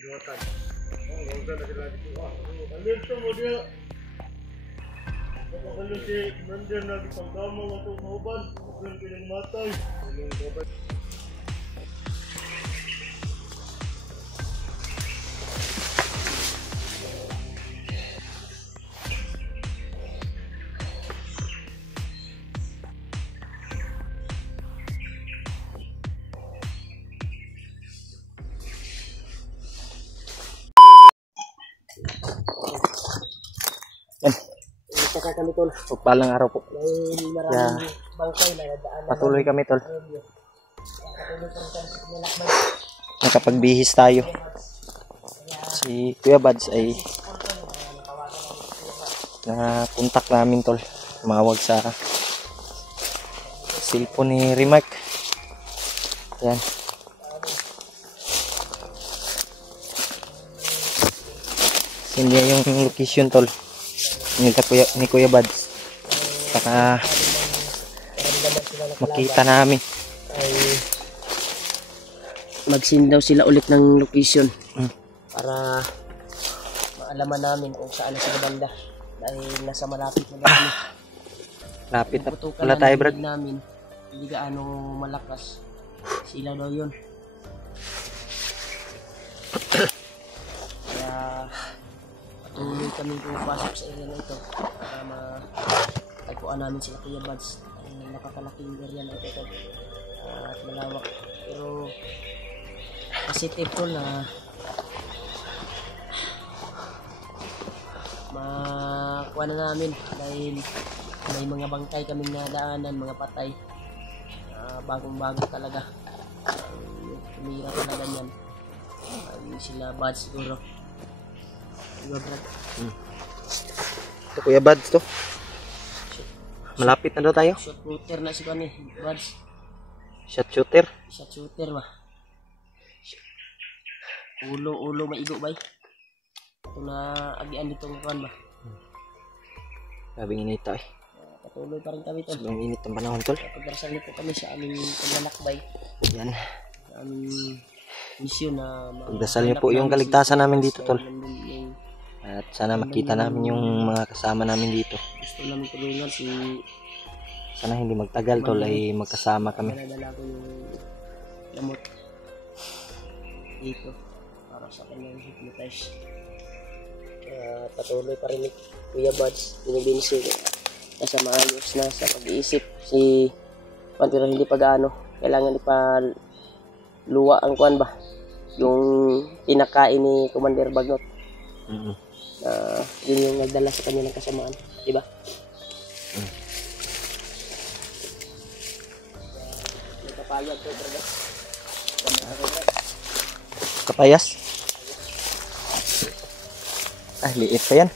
Pinuatan. Oh, wala na sila dito. Alito mo dia. Kapag si Commander na ipagdamo ng itong kauban, huwag pinagmatay. Anong kauban? Yan. Saka kami tol. Pagpalang araw po. May maraming bangkay na nadaan. Patuloy kami tol. Patuloy pa rin kami sa nilakbay. Nakapagbihis tayo. Si Kuya Bads ay na-contact namin tol. Tumawag sa cellphone ni Rimark. Yan. Hindi yung location tol. Ni Kuya Bads. Saka makita namin. Ay mag-send daw sila ulit ng location para maalaman namin kung saan na sila banda dahil nasa malapit na kami. Lapit na Putukan pala tayo brad. namin hindi gaano malakas sila daw yun. Kaya patuloy kami pumapasok sa area na ito para matagpuan namin sila Kuya Bads. Napakalaking area na ito at malawak, pero positive to na makuha na namin dahil may mga bangkay kaming nadaanan, mga patay, bagong-bago talaga. Tumira talaga yan ay sila Bads siguro. Ito Kuya Bads to. Malapit na daw tayo. Shot shooter na si Kani Bads. Shot shooter. Shot shooter ba? Ulo maigo ba? Ito na agian dito ng kan ba? Sabing init eh. Patuloy pa rin kami tol. Sobrang init ang panahon tol. Pagdarasal po kami sa aming paglalakbay. Yan. Sa aming misyon na Pagdasal niyo po yung kaligtasan namin dito tol. At sana makita namin yung mga kasama namin dito. Gusto namin tulungan si Sana hindi magtagal tol ay magkasama kami. Dala ko yung lamot dito para sa kanyang hypnotize. Patuloy pa rin ni Kuya Bads. Binibinsi nasa maayos na sa pag-iisip si Juan, pero hindi pa gaano. Kailangan ipaluwa ang Juan ba? Yung pinakain ni Commander Bagnot. Yun yung nagdala sa kanya ng kasamaan, diba? May kapayag ko talaga. Kapayas. Ah, liit pa yan.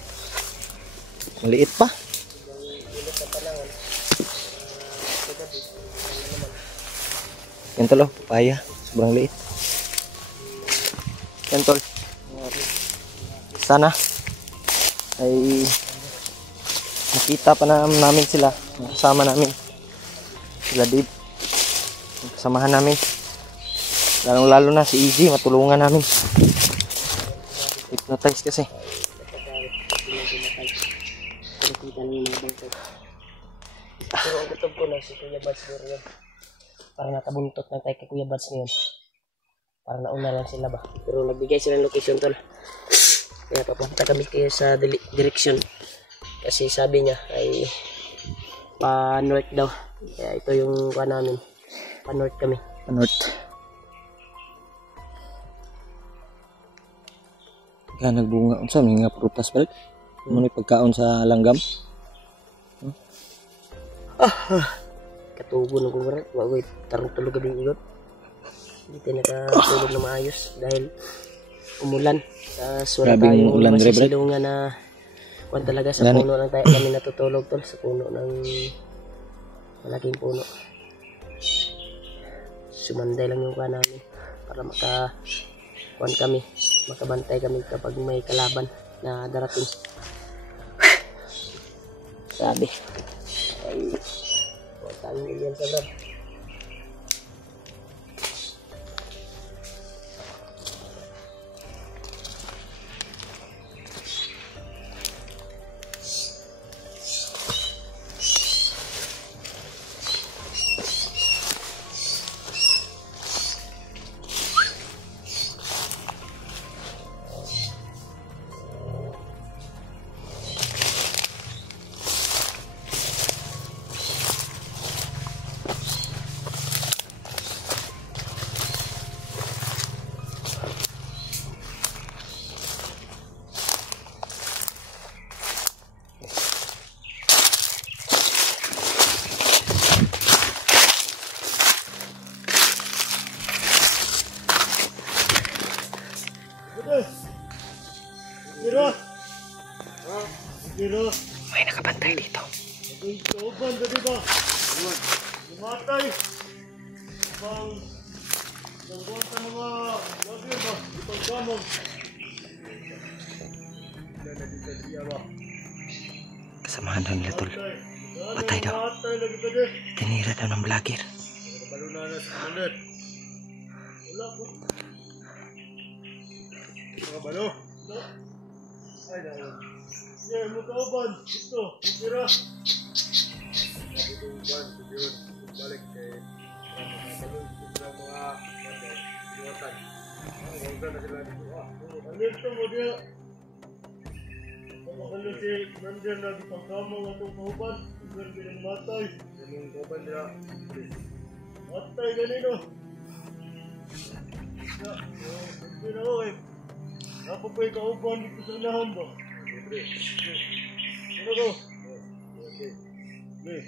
Maliit pa. Yan tol, papaya. Sobrang liit. Yan tol. Sana ay makita pa namin sila, kasama namin sila Dave, kasamahan namin, lalo na si Easy, matulungan namin hypnotize kasi. Pero ang gutom ko na si Kuya Bads yun, para natabuntot na tayo kay Kuya Bads ngayon, para nauna lang sila ba, pero nagbigay sila ng location tol. Kaya papunta kami kayo sa direction kasi sabi niya ay pa north daw, kaya ito yung kuha namin, pa north kami, Pa north. Kaya nagbunga unsa may nga prutas balik. Ano pagkaon sa langgam? katubo ng kumarat, wag tarong tulog gabi igot, hindi tayo nakatulog na maayos dahil umulan. Wala tayong ulan masisilungan na kung talaga sa puno lang tayo kami natutulog tol, sa puno ng malaking puno. Sumanday lang yung kuha namin para makabantay kami kapag may kalaban na darating. Sabi ay huwag tayong milyon sa brad. Ito. Tira. Tira. May nakabantay dito. Ang kauban ka diba? Lumatay. Pang nagawang sa mga lagyan ba? Itong gamang. Wala na dito siya ba? Kasamahan daw nila tol. Patay daw. Matay lagi ka din. Tinira daw ng vlogger. Nagabalo na na sa kamunod. Wala po. Nagabalo? Wala. Ay, dahil. Yeah, mo kauban. Ito. Tira. Sabi itong ban. Yun. Balik kay nagabalo. Ito mga iwatan. Ang gawin na sila dito. Ano ito mo dia? Makalo si Commander na ipagkama ng itong kauban. Ilan bilang matay. Yung kauban nila. Matay ganito. Hindi na ako eh. Ako pa yung kauban dito sa unahan ba? Siyempre. Ano ko? Okay. Okay.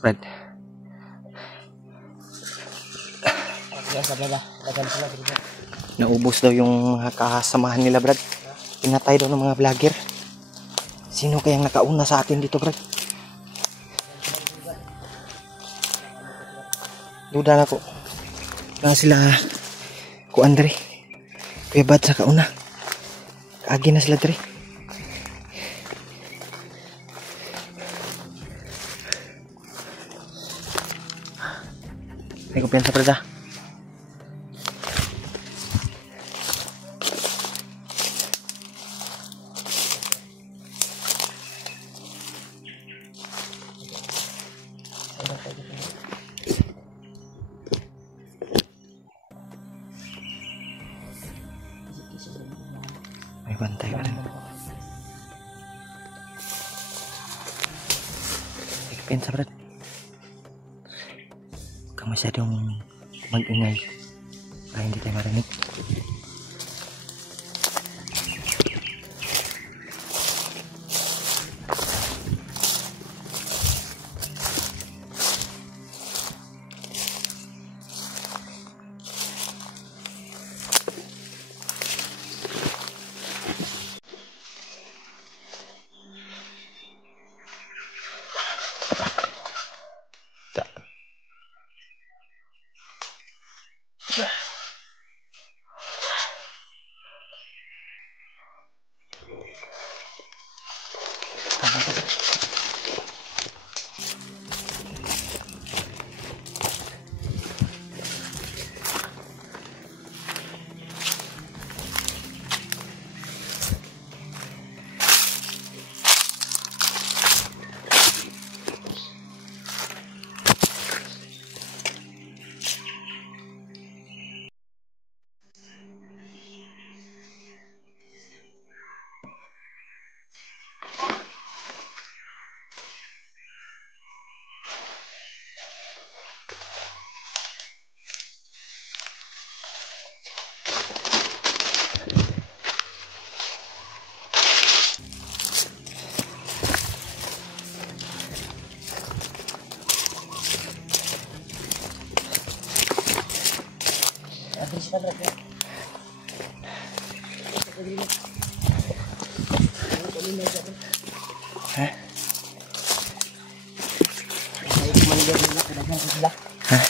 Brad, Yan sa baba. Dagan sila dito. naubos daw yung mga kasamahan nila Brad. Pinatay daw ng mga vlogger. Sino kayang nakauna sa atin dito Brad? Duda na ko. Nga sila ko Andre. Kuya Bad sa kauna. Kaagi na sila Dre. May kumpiyansa Brad ah. May bantay ka rin. May kumpiyansa Brad. Huwag kang masyadong mag-ingay para hindi tayo marinig. Adri sila brad ya. Hah? Commander nila, kadagan ko sila. Hah?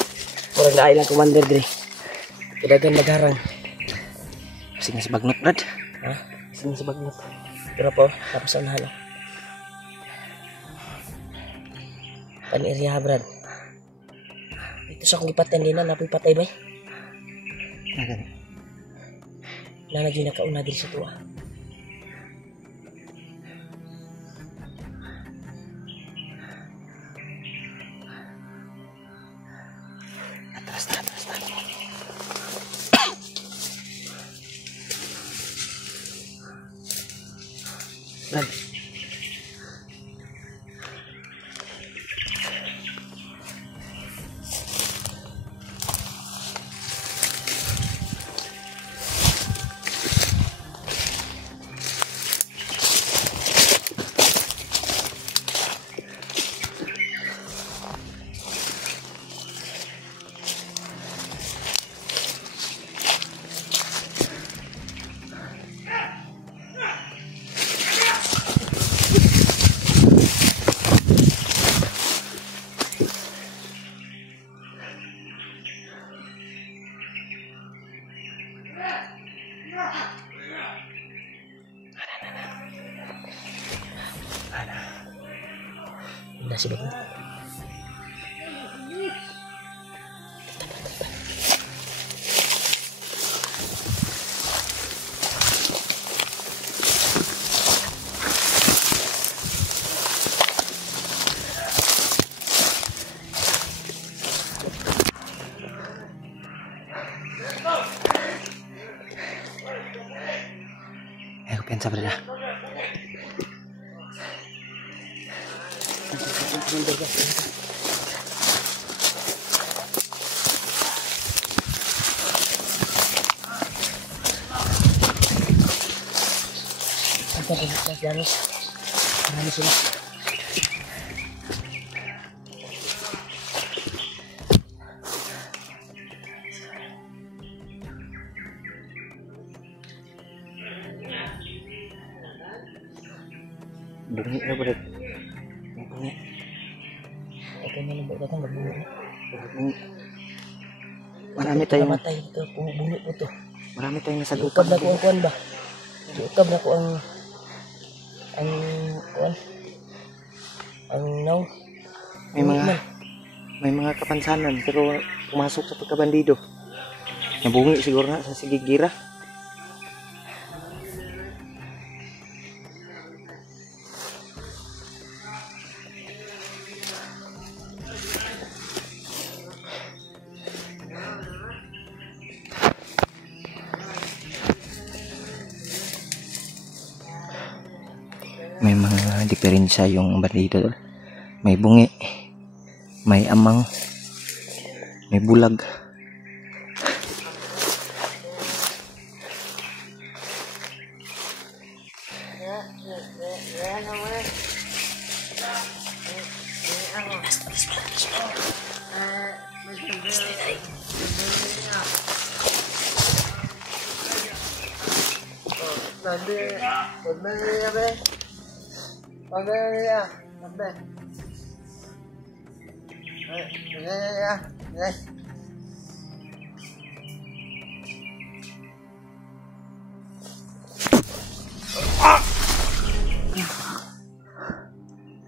Orang na ilang commander diri. Kadagan magharang. Sige si bagnot brad. Ha? Sino sa bagnot? Pero po, tapos ang halo. Pan-area brad. Ito sa akong ipatan din na napoy patay ba? Nagan. Nanagyo na kauna diri sa tuwa. Atras na. Brad. Nasi bagnot. Ayo pensa brad. Kita begitu Janis. Marami sila. Bunyi na brad. Bunyi. Okay na lang datang berbunyi. Bunyi. Marami tayong Matay ito, bunyi po to. marami tayong Ukab nasagutan. na ko ang kuan ba? Ukab na ko ang kuan. Ang naw. May mga kapansanan pero pumasok sa pagkabandido. Nabungi siguro na sa sigigira. May mga diferensya yung bandido. May bungi, may amang, may bulag.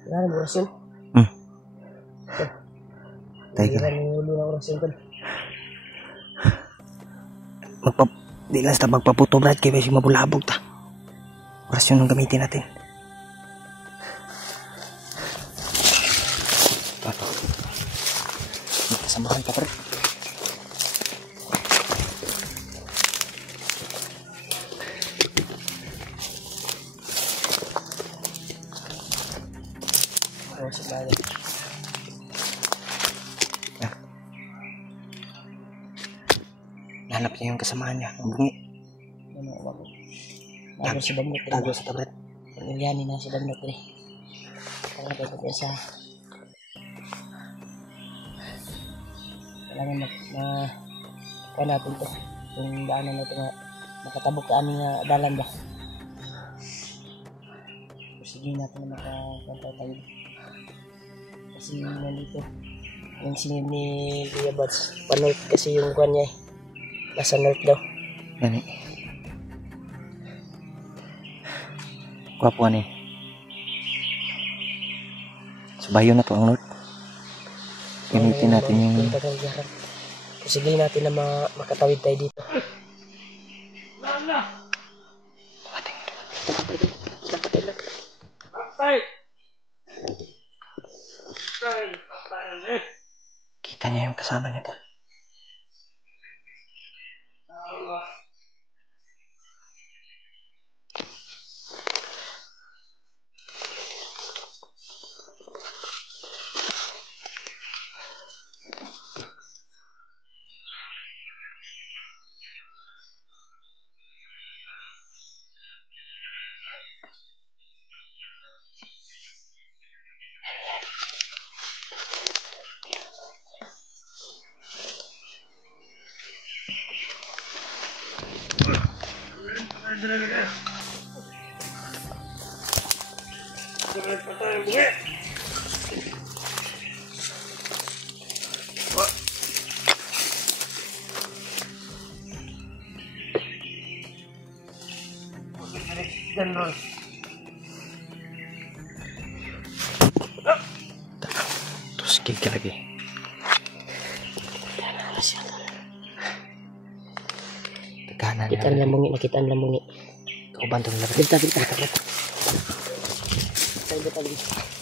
Wala na orasyon. Tiger. Wala na ulo na orasyon ko. Di lang sa magpaputo brad kaya si mabulabog ta. Orasyon ang gamitin natin. Pato. Magkasamahan pa brad. Oh, sabagay. Nahanap niya yung kasamahan niya. Ang bungi. Ano ako? Tago sa bagnot. Tago sa tablet. Pag-ilyani na sa bagnot rin. Kaya tayo ko sa kailangan pa natin to. Yung daanan na ito nga makatabok ka aming dalan ba. Sige natin na makakanta tayo. Kasi nandito yung singin ni Kuya Buds. Pa-north kasi yung kwan niya eh. Nasa north daw. Gani. Gwapo ni. Subayo na to ang north. Gamitin natin yung... Sige natin na makatawid tayo dito. Kita niya yung kasama niya doon. General. Terus kiki lagi. Tekanan. Kita ang lambungi, nakita ang lambungi. Kau bantu Bita. Tayo.